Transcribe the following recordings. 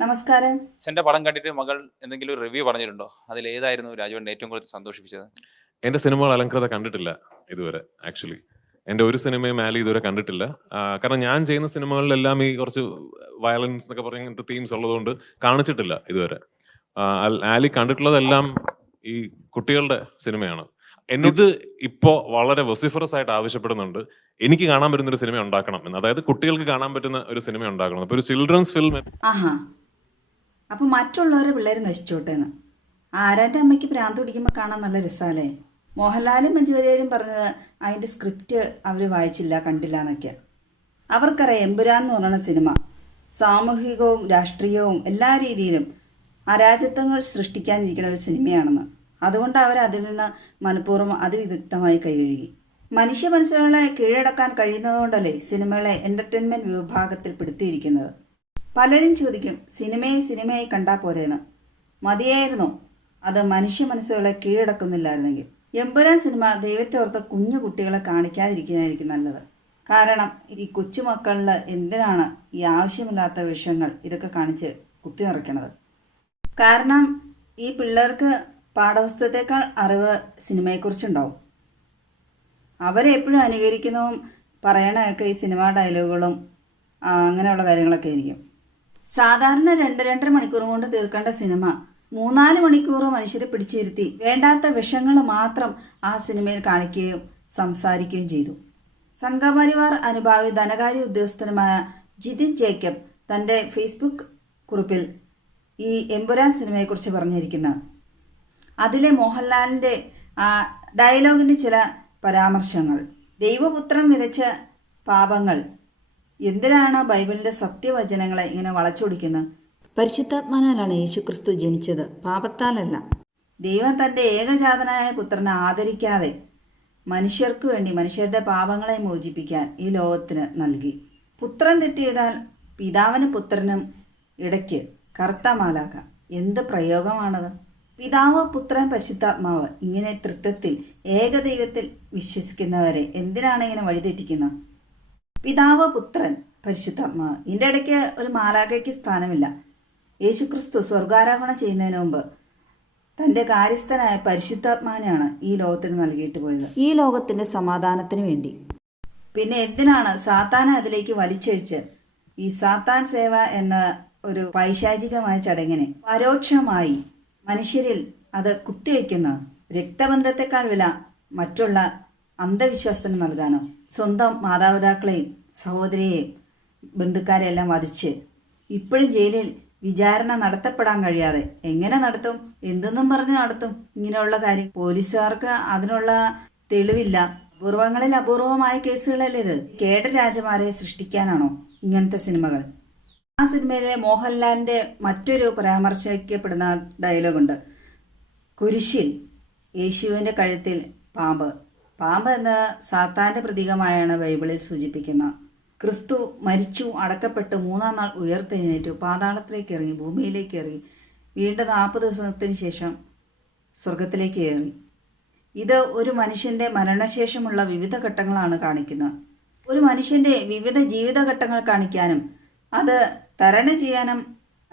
നമസ്കാരം. സെന്റെ പടം കണ്ടിട്ട് മകൾ എന്തെങ്കിലും ഒരു റിവ്യൂ പറഞ്ഞിട്ടുണ്ടോ? അതിൽ ഏതായിരുന്നു രാജുവിന്റെ ഏറ്റവും കൂടുതൽ സന്തോഷിപ്പിച്ചത്? എന്റെ സിനിമകൾ അലങ്കൃത കണ്ടിട്ടില്ല ഇതുവരെ ആക്ച്വലി എന്റെ ഒരു സിനിമയും ആലി ഇതുവരെ കണ്ടിട്ടില്ല. കാരണം ഞാൻ ചെയ്യുന്ന സിനിമകളിലെല്ലാം ഈ കുറച്ച് വയലൻസ് എന്നൊക്കെ പറഞ്ഞ ഇങ്ങനത്തെ തീംസ് ഉള്ളതുകൊണ്ട് കാണിച്ചിട്ടില്ല ഇതുവരെ. ആലി കണ്ടിട്ടുള്ളതെല്ലാം ഈ കുട്ടികളുടെ സിനിമയാണ്. എന്നിത് ഇപ്പോ വളരെ വെസിഫറസ് ആയിട്ട് ആവശ്യപ്പെടുന്നുണ്ട്. എനിക്ക് കാണാൻ പറ്റുന്ന ഒരു സിനിമ ഉണ്ടാക്കണം എന്ന്. അതായത് കുട്ടികൾക്ക് കാണാൻ പറ്റുന്ന ഒരു സിനിമ ഉണ്ടാക്കണം. അപ്പൊ ഒരു ചിൽഡ്രൻസ് ഫിലിം ആഹാ അപ്പൊ മറ്റുള്ളവരെ പിള്ളേർ നശിച്ചോട്ടേന്ന്. ആരാന്റെ അമ്മയ്ക്ക് ഭ്രാന്ത് പിടിക്കുമ്പോൾ കാണാൻ നല്ല രസമല്ലേ മോഹൻലാലും മഞ്ജുവാര്യരും പറഞ്ഞത് അതിന്റെ സ്ക്രിപ്റ്റ് അവർ വായിച്ചില്ല കണ്ടില്ല എന്നൊക്കെ അവർക്കറിയാം എമ്പുരാൻ എന്ന് പറയുന്ന സിനിമ. സാമൂഹികവും രാഷ്ട്രീയവും എല്ലാ രീതിയിലും അരാജത്വങ്ങൾ സൃഷ്ടിക്കാനിരിക്കുന്ന ഒരു സിനിമയാണെന്ന്. അതുകൊണ്ട് അവർ അതിൽ നിന്ന് മനഃപൂർവം അതിവിദഗ്ധമായി കൈകഴുകി മനുഷ്യ മനസ്സുകളെ കീഴടക്കാൻ കഴിയുന്നതുകൊണ്ടല്ലേ സിനിമകളെ എന്റർടൈൻമെന്റ് വിഭാഗത്തിൽ പെടുത്തിയിരിക്കുന്നത്. പലരും ചോദിക്കും സിനിമയെ സിനിമയായി കണ്ടാൽ പോരേന്ന്. മതിയായിരുന്നു? അത് മനുഷ്യ മനസ്സുകളെ കീഴടക്കുന്നില്ലായിരുന്നെങ്കിൽ. എമ്പുരാൻ സിനിമ ദൈവത്തെ ഓർത്ത കുഞ്ഞു കുട്ടികളെ കാണിക്കാതിരിക്കുന്നതായിരിക്കും നല്ലത്. കാരണം ഈ കൊച്ചുമക്കളിൽ എന്തിനാണ് ഈ ആവശ്യമില്ലാത്ത വിഷയങ്ങൾ ഇതൊക്കെ കാണിച്ച് കുത്തി നിറയ്ക്കണത്? കാരണം ഈ പിള്ളേർക്ക് പാഠപുസ്തകത്തേക്കാൾ അറിവ് സിനിമയെക്കുറിച്ചുണ്ടാവും. അവരെ എപ്പോഴും അനുകരിക്കുന്നതും പറയണതൊക്കെ ഈ സിനിമാ ഡയലോഗുകളും അങ്ങനെയുള്ള കാര്യങ്ങളൊക്കെ ആയിരിക്കും. സാധാരണ രണ്ട് രണ്ടര മണിക്കൂർ കൊണ്ട് തീർക്കേണ്ട സിനിമ. മൂന്നാൽ മണിക്കൂർ മനുഷ്യരെ പിടിച്ചിരുത്തി. വേണ്ടാത്ത വിഷങ്ങൾ മാത്രം ആ സിനിമയിൽ കാണിക്കുകയും സംസാരിക്കുകയും ചെയ്തു. സംഘപരിവാർ അനുഭാവി ധനകാര്യ ഉദ്യോഗസ്ഥനുമായ ജിതിൻ ജേക്കബ് തന്റെ ഫേസ്ബുക്ക് കുറിപ്പിൽ ഈ എമ്പുരാൻ സിനിമയെക്കുറിച്ച് പറഞ്ഞിരിക്കുന്നത് അതിലെ മോഹൻലാലിന്റെ ഡയലോഗിന്റെ ചില പരാമർശങ്ങൾ. ദൈവപുത്രം വിതച്ച പാപങ്ങൾ. എന്തിനാണ് ബൈബിളിന്റെ സത്യവചനങ്ങളെ ഇങ്ങനെ വളച്ചൊടിക്കുന്നത്? പരിശുദ്ധാത്മാനാലാണ് യേശുക്രിസ്തു ജനിച്ചത്. പാപത്താലല്ല. ദൈവം തന്റെ ഏകജാതനായ പുത്രനെ ആദരിക്കാതെ മനുഷ്യർക്ക് വേണ്ടി മനുഷ്യരുടെ പാപങ്ങളെ മോചിപ്പിക്കാൻ ഈ ലോകത്തിന് നൽകി. പുത്രൻ തെറ്റിയതാൽ പിതാവിനും പുത്രനും ഇടയ്ക്ക് കറുത്ത മാലാക എന്ത് പ്രയോഗമാണത്? പിതാവ് പുത്രൻ പരിശുദ്ധാത്മാവ് ഇങ്ങനെ തൃത്വത്തിൽ ഏകദൈവത്തിൽ വിശ്വസിക്കുന്നവരെ എന്തിനാണ് ഇങ്ങനെ വഴിതെറ്റിക്കുന്നത്? പിതാവ് പുത്രൻ പരിശുദ്ധാത്മാവ് ഇതിന്റെ ഇടയ്ക്ക് ഒരു മാലാഖയ്ക്ക് സ്ഥാനമില്ല. യേശുക്രിസ്തു സ്വർഗാരോഹണം ചെയ്യുന്നതിന് മുമ്പ് തന്റെ കാര്യസ്ഥനായ പരിശുദ്ധാത്മാവിനെയാണ് ഈ ലോകത്തിന് നൽകിയിട്ട് പോയത്. ഈ ലോകത്തിന്റെ സമാധാനത്തിന് വേണ്ടി. പിന്നെ എന്തിനാണ് സാത്താനെ അതിലേക്ക് വലിച്ചഴിച്ച് ഈ സാത്താൻ സേവ എന്ന ഒരു പൈശാചികമായ ചടങ്ങിനെ പരോക്ഷമായി മനുഷ്യരിൽ അത് കുത്തിവെക്കുന്ന രക്തബന്ധത്തെക്കാൾ വില മറ്റുള്ള അന്ധവിശ്വാസത്തിന് നൽകാനോ? സ്വന്തം മാതാപിതാക്കളെയും സഹോദരിയെയും ബന്ധുക്കാരെയെല്ലാം വധിച്ച് ഇപ്പോഴും ജയിലിൽ വിചാരണ നടത്തപ്പെടാൻ കഴിയാതെ എങ്ങനെ നടത്തും എന്തെന്നും പറഞ്ഞ് നടത്തും ഇങ്ങനെയുള്ള കാര്യം. പോലീസുകാർക്ക് അതിനുള്ള തെളിവില്ല. അപൂർവങ്ങളിൽ അപൂർവമായ കേസുകളല്ലേ ഇത്? കേട രാജമാരെ സൃഷ്ടിക്കാനാണോ ഇങ്ങനത്തെ സിനിമകൾ? ആ സിനിമയിലെ മോഹൻലാലിന്റെ മറ്റൊരു പരാമർശിക്കപ്പെടുന്ന ഡയലോഗുണ്ട്. കുരിശിൽ യേശുവിന്റെ കഴുത്തിൽ പാമ്പ്. പാമ്പ് എന്ന സാത്താന്റെ പ്രതീകമായാണ് ബൈബിളിൽ സൂചിപ്പിക്കുന്നത് ക്രിസ്തു മരിച്ചു അടക്കപ്പെട്ട് മൂന്നാം നാൾ ഉയർത്തെഴുന്നേറ്റു പാതാളത്തിലേക്ക് ഇറങ്ങി ഭൂമിയിലേക്ക് ഇറങ്ങി വീണ്ടും നാൽപ്പത് ദിവസത്തിന് ശേഷം സ്വർഗത്തിലേക്ക് കയറി. ഇത് ഒരു മനുഷ്യന്റെ മരണശേഷമുള്ള വിവിധ ഘട്ടങ്ങളാണ് കാണിക്കുന്നത്. ഒരു മനുഷ്യന്റെ വിവിധ ജീവിതഘട്ടങ്ങൾ കാണിക്കാനും അത് തരണം ചെയ്യാനും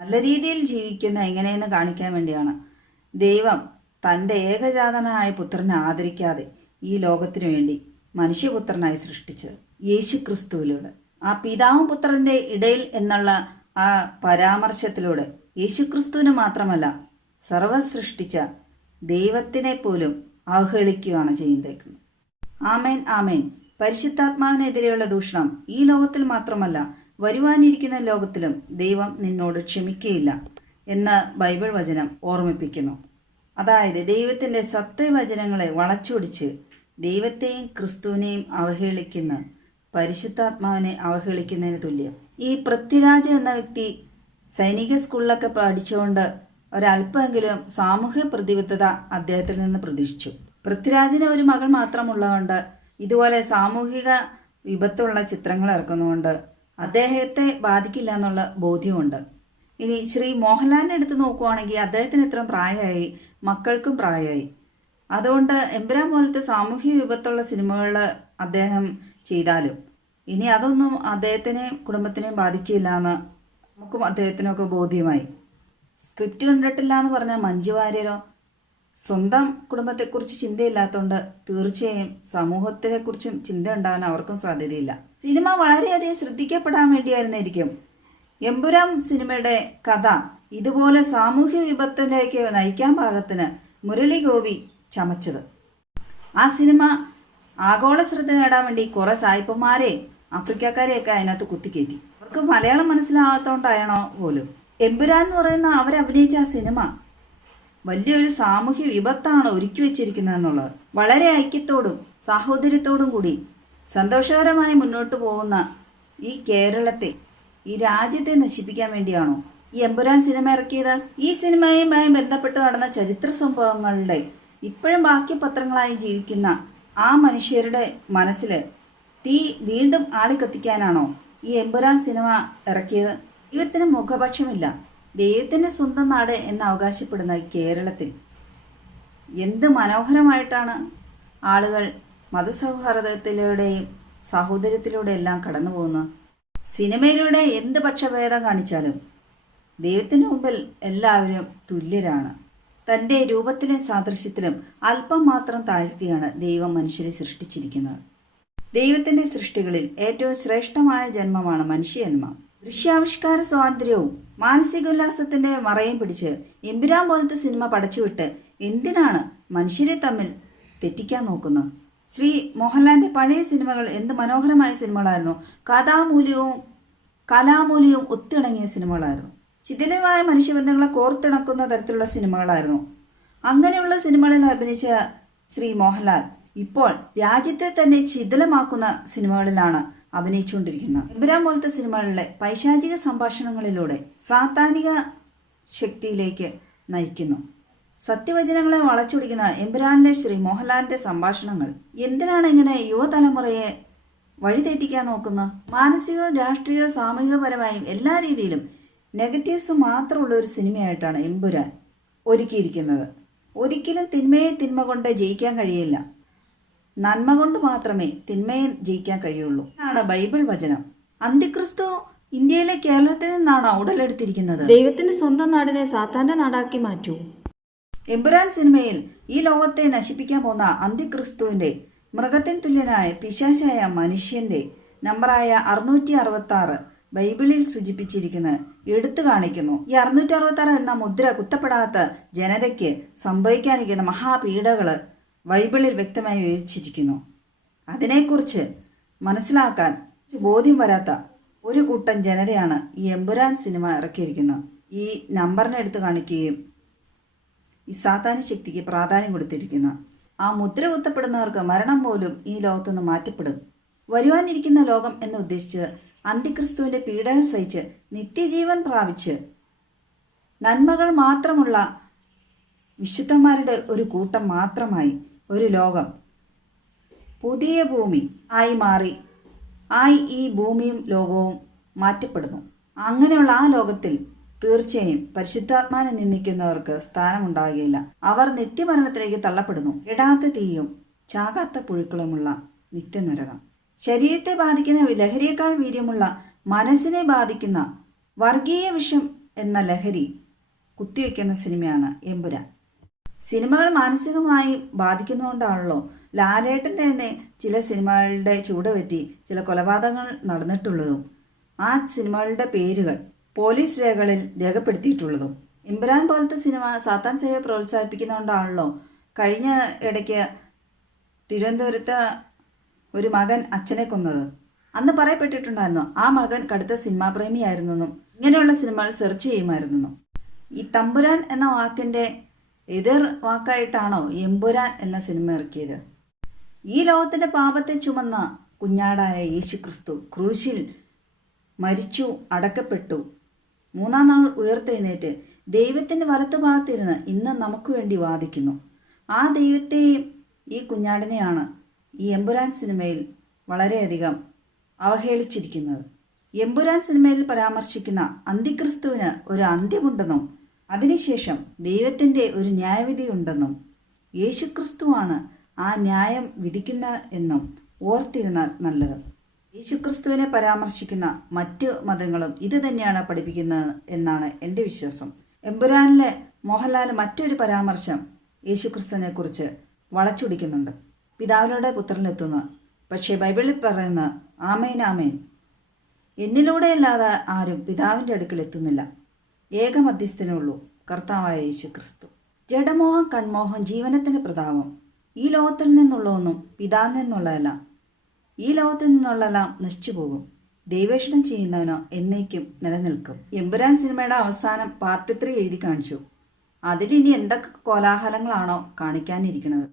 നല്ല രീതിയിൽ ജീവിക്കുന്ന എങ്ങനെയെന്ന് കാണിക്കാൻ വേണ്ടിയാണ്. ദൈവം തന്റെ ഏകജാതനായ പുത്രനെ ആദരിക്കാതെ ഈ ലോകത്തിനു വേണ്ടി മനുഷ്യപുത്രനായി സൃഷ്ടിച്ചത് യേശു ക്രിസ്തുവിലൂടെ ആ പിതാവും പുത്രന്റെ ഇടയിൽ എന്നുള്ള ആ പരാമർശത്തിലൂടെ യേശുക്രിസ്തുവിന് മാത്രമല്ല സർവ സൃഷ്ടിച്ച ദൈവത്തിനെ പോലും അവഹേളിക്കുകയാണ് ചെയ്യുന്നേക്കുന്നത് ആമേൻ ആമേൻ. പരിശുദ്ധാത്മാവിനെതിരെയുള്ള ദൂഷണം ഈ ലോകത്തിൽ മാത്രമല്ല വരുവാനിരിക്കുന്ന ലോകത്തിലും ദൈവം നിന്നോട് ക്ഷമിക്കുകയില്ല എന്ന് ബൈബിൾ വചനം ഓർമ്മിപ്പിക്കുന്നു. അതായത് ദൈവത്തിന്റെ സത്യവചനങ്ങളെ വളച്ചൊടിച്ച് ദൈവത്തെയും ക്രിസ്തുവിനെയും അവഹേളിക്കുന്ന പരിശുദ്ധാത്മാവിനെ അവഹേളിക്കുന്നതിന് തുല്യം. ഈ പൃഥ്വിരാജ് എന്ന വ്യക്തി സൈനിക സ്കൂളിലൊക്കെ പഠിച്ചുകൊണ്ട് ഒരല്പമെങ്കിലും സാമൂഹ്യ പ്രതിബദ്ധത അദ്ദേഹത്തിൽ നിന്ന് പ്രതീക്ഷിച്ചു. പൃഥ്വിരാജിന് ഒരു മകൾ മാത്രമുള്ളതുകൊണ്ട് ഇതുപോലെ സാമൂഹിക വിപത്തുള്ള ചിത്രങ്ങൾ ഇറക്കുന്നതുകൊണ്ട് അദ്ദേഹത്തെ ബാധിക്കില്ല എന്നുള്ള ബോധ്യമുണ്ട് ഇനി ശ്രീ മോഹൻലാലിനെ എടുത്ത് നോക്കുവാണെങ്കിൽ അദ്ദേഹത്തിന് ഇത്രയും പ്രായമായി മക്കൾക്കും പ്രായമായി. അതുകൊണ്ട് എമ്പുരാൻ പോലത്തെ സാമൂഹ്യ വിപത്തുള്ള സിനിമകൾ അദ്ദേഹം ചെയ്താലും ഇനി അതൊന്നും അദ്ദേഹത്തിനെയും കുടുംബത്തിനെയും ബാധിക്കില്ല എന്ന് നമുക്കും അദ്ദേഹത്തിനൊക്കെ ബോധ്യമായി. സ്ക്രിപ്റ്റ് കണ്ടിട്ടില്ല എന്ന് പറഞ്ഞ മഞ്ജു വാര്യരോ? സ്വന്തം കുടുംബത്തെക്കുറിച്ച് ചിന്തയില്ലാത്തതുകൊണ്ട് തീർച്ചയായും സമൂഹത്തിനെക്കുറിച്ചും ചിന്ത ഉണ്ടാകാൻ അവർക്കും സാധ്യതയില്ല. സിനിമ വളരെയധികം ശ്രദ്ധിക്കപ്പെടാൻ വേണ്ടിയായിരുന്നിരിക്കും. എമ്പുരാം സിനിമയുടെ കഥ ഇതുപോലെ സാമൂഹ്യ വിപത്തിലേക്ക് നയിക്കാൻ പാകത്തിന് മുരളി ഗോപി ചമച്ചത്. ആ സിനിമ ആഗോള ശ്രദ്ധ നേടാൻ വേണ്ടി കുറേ സായിപ്പന്മാരെ ആഫ്രിക്കക്കാരെയൊക്കെ അതിനകത്ത് കുത്തിക്കയറ്റി അവർക്ക് മലയാളം മനസ്സിലാകാത്തതുകൊണ്ടാണോ പോലും. എമ്പുരാൻ എന്ന് പറയുന്ന അവരഭിനയിച്ച ആ സിനിമ വലിയൊരു സാമൂഹ്യ വിപത്താണ് ഒരുക്കി വെച്ചിരിക്കുന്നതെന്നുള്ളത്. വളരെ ഐക്യത്തോടും സാഹോദര്യത്തോടും കൂടി സന്തോഷകരമായി മുന്നോട്ട് പോകുന്ന ഈ കേരളത്തെ ഈ രാജ്യത്തെ നശിപ്പിക്കാൻ വേണ്ടിയാണോ എമ്പുരാൻ സിനിമ ഇറക്കിയത്? ഈ സിനിമയുമായി ബന്ധപ്പെട്ട് നടന്ന ചരിത്ര സംഭവങ്ങളുടെ ഇപ്പോഴും ബാക്കി പത്രങ്ങളായി ജീവിക്കുന്ന ആ മനുഷ്യരുടെ മനസ്സിൽ തീ വീണ്ടും ആളിക്കത്തിക്കാനാണോ ഈ എമ്പുരാൻ സിനിമ ഇറക്കിയത്? ഇവത്തിന് മുഖപക്ഷമില്ല. ദൈവത്തിന്റെ സ്വന്തം നാട് എന്ന് അവകാശപ്പെടുന്ന കേരളത്തിൽ എന്ത് മനോഹരമായിട്ടാണ് ആളുകൾ മതസൗഹാർദ്ദത്തിലൂടെയും സാഹോദര്യത്തിലൂടെയെല്ലാം കടന്നു പോകുന്നത് സിനിമയിലൂടെ എന്ത് പക്ഷഭേദം കാണിച്ചാലും ദൈവത്തിന് മുമ്പിൽ എല്ലാവരും തുല്യരാണ്. തന്റെ രൂപത്തിലും സാദൃശ്യത്തിലും അല്പം മാത്രം താഴ്ത്തിയാണ് ദൈവം മനുഷ്യരെ സൃഷ്ടിച്ചിരിക്കുന്നത്. ദൈവത്തിന്റെ സൃഷ്ടികളിൽ ഏറ്റവും ശ്രേഷ്ഠമായ ജന്മമാണ് മനുഷ്യജന്മം. ദൃശ്യാവിഷ്കാര സ്വാതന്ത്ര്യവും മാനസികോല്ലാസത്തിന്റെ മറയും പിടിച്ച് എമ്പുരാൻ പോലത്തെ സിനിമ പടച്ചുവിട്ട് എന്തിനാണ് മനുഷ്യരെ തമ്മിൽ തെറ്റിക്കാൻ നോക്കുന്നത്? ശ്രീ മോഹൻലാലിന്റെ പഴയ സിനിമകൾ എന്ത് മനോഹരമായ സിനിമകളായിരുന്നു? കഥാമൂല്യവും കലാമൂല്യവും ഒത്തിണങ്ങിയ സിനിമകളായിരുന്നു. ശിഥിലമായ മനുഷ്യബന്ധങ്ങളെ കോർത്തിണക്കുന്ന തരത്തിലുള്ള സിനിമകളായിരുന്നു. അങ്ങനെയുള്ള സിനിമകളിൽ അഭിനയിച്ച ശ്രീ മോഹൻലാൽ ഇപ്പോൾ രാജ്യത്തെ തന്നെ ശിഥിലമാക്കുന്ന സിനിമകളിലാണ് അഭിനയിച്ചുകൊണ്ടിരിക്കുന്നത്. എബ്രാം പോലത്തെ സിനിമകളിലെ പൈശാചിക സംഭാഷണങ്ങളിലൂടെ സാത്താനിക ശക്തിയിലേക്ക് നയിക്കുന്നു. സത്യവചനങ്ങളെ വളച്ചൊടിക്കുന്ന എമ്പുരാനിലെ ശ്രീ മോഹൻലാലിന്റെ സംഭാഷണങ്ങൾ എന്തിനാണ് ഇങ്ങനെ യുവതലമുറയെ വഴിതെറ്റിക്കാൻ നോക്കുന്നത്? മാനസികവും രാഷ്ട്രീയവും സാമൂഹികപരമായും എല്ലാ രീതിയിലും നെഗറ്റീവ്സ് മാത്രമുള്ള ഒരു സിനിമയായിട്ടാണ് എമ്പുരാൻ ഒരുക്കിയിരിക്കുന്നത്. ഒരിക്കലും തിന്മയെ തിന്മ കൊണ്ട് ജയിക്കാൻ കഴിയില്ല. നന്മ കൊണ്ട് മാത്രമേ തിന്മയെ ജയിക്കാൻ കഴിയുള്ളൂ. എന്നാണ് ബൈബിൾ വചനം. അന്തിക്രിസ്തു ഇന്ത്യയിലെ കേരളത്തിൽ നിന്നാണ് ഉടലെടുത്തിരിക്കുന്നത്. ദൈവത്തിന്റെ സ്വന്തം നാടിനെ സാത്താന്റെ നാടാക്കി മാറ്റൂ. എമ്പുരാൻ സിനിമയിൽ ഈ ലോകത്തെ നശിപ്പിക്കാൻ പോകുന്ന അന്തിക്രിസ്തുവിന്റെ മൃഗത്തിന് തുല്യനായ പിശാശായ മനുഷ്യന്റെ നമ്പറായ അറുന്നൂറ്റി അറുപത്തി ആറ് ബൈബിളിൽ സൂചിപ്പിച്ചിരിക്കുന്നത് എടുത്തു കാണിക്കുന്നു. ഈ അറുന്നൂറ്റി അറുപത്തി എന്ന മുദ്ര കുത്തപ്പെടാത്ത ജനതയ്ക്ക് സംഭവിക്കാനിരിക്കുന്ന മഹാപീഡകൾ ബൈബിളിൽ വ്യക്തമായി വിവരിച്ചിരിക്കുന്നു. അതിനെക്കുറിച്ച് മനസ്സിലാക്കാൻ ബോധ്യം വരാത്ത ഒരു കൂട്ടം ജനതയാണ് ഈ എമ്പുരാൻ സിനിമ ഇറക്കിയിരിക്കുന്നത്. ഈ നമ്പറിനെ എടുത്തു കാണിക്കുകയും ഈ സാത്താന ശക്തിക്ക് പ്രാധാന്യം കൊടുത്തിരിക്കുന്ന. ആ മുദ്ര കുത്തപ്പെടുന്നവർക്ക് മരണം പോലും ഈ ലോകത്തുനിന്ന് മാറ്റപ്പെടും. വരുവാനിരിക്കുന്ന ലോകം എന്ന് ഉദ്ദേശിച്ച് അന്തിക്രിസ്തുവിന്റെ പീഡനം സഹിച്ച് നിത്യജീവൻ പ്രാപിച്ച് നന്മകൾ മാത്രമുള്ള വിശുദ്ധന്മാരുടെ ഒരു കൂട്ടം മാത്രമായി ഒരു ലോകം പുതിയ ഭൂമി ആയി മാറി ആയി ഈ ഭൂമിയും ലോകവും മാറ്റപ്പെടുന്നു. അങ്ങനെയുള്ള ആ ലോകത്തിൽ തീർച്ചയായും പരിശുദ്ധാത്മാനെ നിന്ദിക്കുന്നവർക്ക് സ്ഥാനമുണ്ടാകുകയില്ല. അവർ നിത്യമരണത്തിലേക്ക് തള്ളപ്പെടുന്നു. ഇടാത്ത തീയും ചാകാത്ത പുഴുക്കളുമുള്ള നിത്യനരകം. ശരീരത്തെ ബാധിക്കുന്ന ലഹരിയേക്കാൾ വീര്യമുള്ള മനസ്സിനെ ബാധിക്കുന്ന വർഗീയ വിഷം എന്ന ലഹരി കുത്തിവെക്കുന്ന സിനിമയാണ് എമ്പുരാൻ. സിനിമകൾ മാനസികമായി ബാധിക്കുന്നതുകൊണ്ടാണല്ലോ ലാലേട്ടന്റെ തന്നെ ചില സിനിമകളുടെ ചൂട് പറ്റി ചില കൊലപാതകങ്ങൾ നടന്നിട്ടുള്ളതും ആ സിനിമകളുടെ പേരുകൾ പോലീസ് രേഖകളിൽ രേഖപ്പെടുത്തിയിട്ടുള്ളതും. ഇമ്രാൻ പോലത്തെ സിനിമ സാത്താൻ സേവയെ പ്രോത്സാഹിപ്പിക്കുന്നതുകൊണ്ടാണല്ലോ കഴിഞ്ഞ ഇടയ്ക്ക് തിരുവനന്തപുരത്ത് ഒരു മകൻ അച്ഛനെ കൊന്നത്. അന്ന് പറയപ്പെട്ടിട്ടുണ്ടായിരുന്നു ആ മകൻ കടുത്ത സിനിമാ പ്രേമിയായിരുന്നെന്നും ഇങ്ങനെയുള്ള സിനിമകൾ സെർച്ച് ചെയ്യുമായിരുന്നെന്നും. ഈ തമ്പുരാൻ എന്ന വാക്കിന്റെ എതിർ വാക്കായിട്ടാണോ എമ്പുരാൻ എന്ന സിനിമ ഇറക്കിയത്? ഈ ലോകത്തിന്റെ പാപത്തെ ചുമന്ന കുഞ്ഞാടായ യേശു ക്രിസ്തു ക്രൂശിൽ മരിച്ചു അടക്കപ്പെട്ടു. മൂന്നാം നാൾ ഉയർത്തെഴുന്നേറ്റ് ദൈവത്തിന്റെ വലത്ത് ഭാഗത്തിരുന്ന് ഇന്ന് നമുക്ക് വേണ്ടി വാദിക്കുന്നു. ആ ദൈവത്തെയും ഈ കുഞ്ഞാടിനെയാണ് ഈ എമ്പുരാൻ സിനിമയിൽ വളരെയധികം അവഹേളിച്ചിരിക്കുന്നത്. എമ്പുരാൻ സിനിമയിൽ പരാമർശിക്കുന്ന അന്തിക്രിസ്തുവിന് ഒരു അന്ത്യമുണ്ടെന്നും അതിനുശേഷം ദൈവത്തിന്റെ ഒരു ന്യായവിധിയുണ്ടെന്നും യേശുക്രിസ്തുവാണ് ആ ന്യായം വിധിക്കുന്ന എന്നും ഓർത്തിരുന്നാൽ നല്ലത്. യേശുക്രിസ്തുവിനെ പരാമർശിക്കുന്ന മറ്റ് മതങ്ങളും ഇത് തന്നെയാണ് പഠിപ്പിക്കുന്നത് എന്നാണ് എന്റെ വിശ്വാസം. എമ്പുരാനിലെ മോഹൻലാൽ മറ്റൊരു പരാമർശം യേശുക്രിസ്തുവിനെ കുറിച്ച് വളച്ചൊടിക്കുന്നുണ്ട്. പിതാവിലൂടെ പുത്രനിലെത്തുന്നു പക്ഷേ ബൈബിളിൽ പറയുന്ന ആമേൻ ആമേൻ. എന്നിലൂടെ അല്ലാതെ ആരും പിതാവിന്റെ അടുക്കൽ എത്തുന്നില്ല. ഏക മധ്യസ്ഥനേ ഉള്ളൂ കർത്താവായ യേശു ക്രിസ്തു ജഡമോഹം കൺമോഹം ജീവനത്തിന്റെ പ്രതാപം. ഈ ലോകത്തിൽ നിന്നുള്ള ഒന്നും പിതാവിൽ നിന്നുള്ളതല്ല. ഈ ലോകത്തിൽ നിന്നുള്ളതെല്ലാം നശിച്ചു പോകും. ദൈവേഷണം ചെയ്യുന്നവനോ എന്നേക്കും നിലനിൽക്കും. എമ്പുരാൻ സിനിമയുടെ അവസാനം പാർട്ട് ത്രീ എഴുതി കാണിച്ചു. അതിലിനി എന്തൊക്കെ കോലാഹലങ്ങളാണോ കാണിക്കാനിരിക്കുന്നത്?